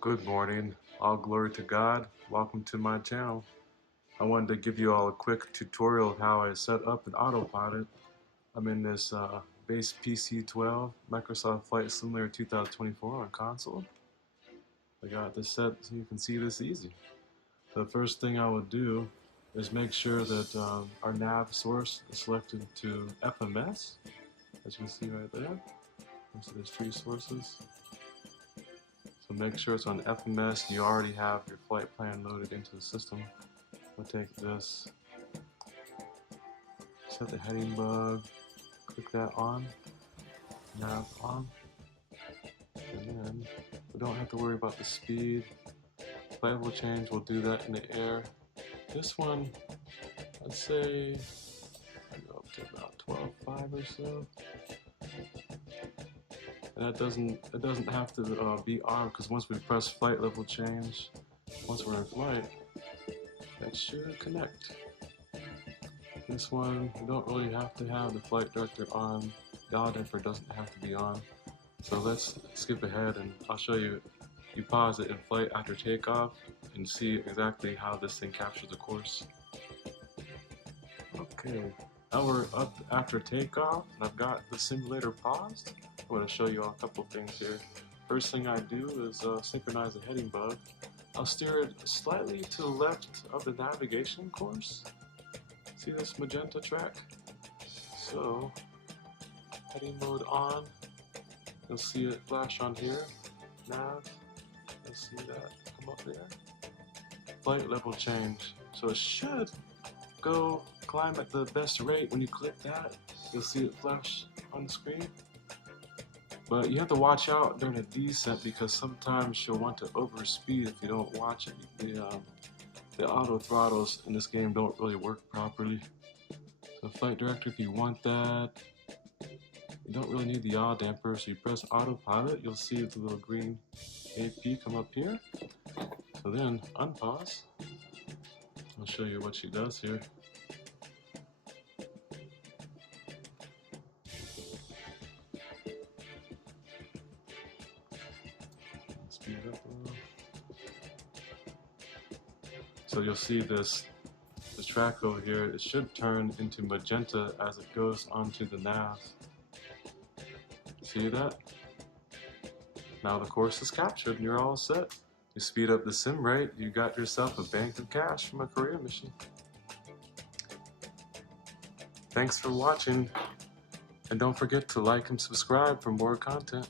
Good morning, all glory to God. Welcome to my channel. I wanted to give you all a quick tutorial of how I set up an autopilot. I'm in this base PC-12 Microsoft Flight Simulator 2024 on console. I got this set so you can see this easy. The first thing I would do is make sure that our nav source is selected to FMS, as you can see right there. So there's three sources. So make sure it's on FMS and you already have your flight plan loaded into the system. We'll take this, set the heading bug, click that on, nav on, and then we don't have to worry about the speed. Flight level change, we'll do that in the air. This one, I'd say go up to about 12.5 or so. And it doesn't have to be on, because once we press flight level change, once we're in flight, that should connect. This one, you don't really have to have the flight director on. The yaw damper doesn't have to be on. So let's skip ahead and I'll show you. You pause it in flight after takeoff and see exactly how this thing captures the course. Okay, now we're up after takeoff and I've got the simulator paused. I'm going to show you a couple things here. First thing I do is synchronize the heading bug. I'll steer it slightly to the left of the navigation course. See this magenta track? So, heading mode on. You'll see it flash on here. Nav. You'll see that come up there. Flight level change. So it should go climb at the best rate. When you click that, you'll see it flash on the screen. But you have to watch out during a descent because sometimes you'll want to overspeed if you don't watch it. The auto throttles in this game don't really work properly. So flight director, if you want that, you don't really need the yaw damper, so you press autopilot, you'll see the little green AP come up here. So then unpause. I'll show you what she does here. Speed up a little. So you'll see this track over here, it should turn into magenta as it goes onto the nav. See that? Now the course is captured and you're all set. You speed up the sim rate, you got yourself a bank of cash from a career mission. Thanks for watching, and don't forget to like and subscribe for more content.